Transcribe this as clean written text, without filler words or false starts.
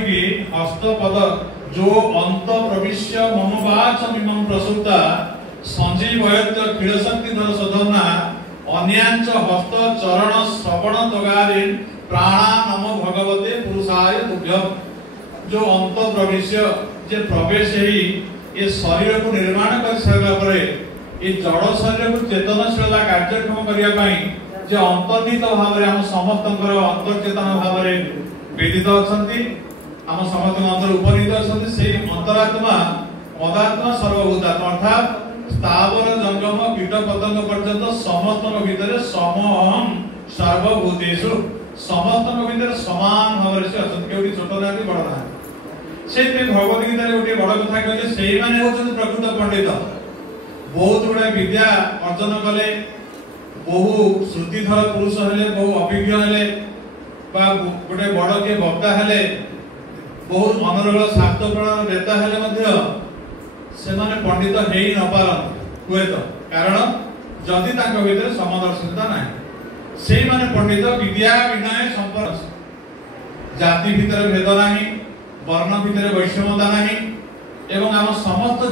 कि हस्तपद जो अंत प्रविश्य ममवाच मिमं प्रसूता संजीवयत्य क्षीरशक्तिधर सधना अन्यांच हस्त चरण श्रवण तगारीन प्राणा नमो भगवते पुरुषाय तुभ्यम। जो अंत प्रविश्य जे प्रवेश ही ये शरीर को निर्माण कर सारा परे ये जड़ शरीर को चेतनशीलता कार्यक्रम करिया पई जे अंतर्निहित भाव रे हम समस्तकर अंतर्चेतन भाव रे वेदित अछंती हम समस्त अंतर उपनीत अछंती से अंतरात्मा मदात्मा सर्वभूतात्मा अर्थात स्थावर जंगम कीट पतंग पर्यंत समस्त भीतर समहम सर्वभूतेषु समस्त भीतर समान भाव से अछंती केउटी छोट नाती बड़ नाती से भगवत गीता गोटे बड़ कथा कहले सेही माने होछन प्रकृत पंडित बहुत गुड़ा विद्या अर्जन कले बहु श्रुतिधर पुरुष हेले बहु अभिज्ञ हेले बा गोटे बड़ के वक्ता हेले बहुत मनोरल शास्त्र प्रणाम नेता हेले मध्य से माने पंडित हेई न पारन हुए तो कारण जदि तांको भीतर समदर्शिता नाही सेही माने पंडित विद्या विनय संपर्क जाति भीतर भेद नाही वर्ण भीतर वैषम्यता नहीं एवं आम समस्त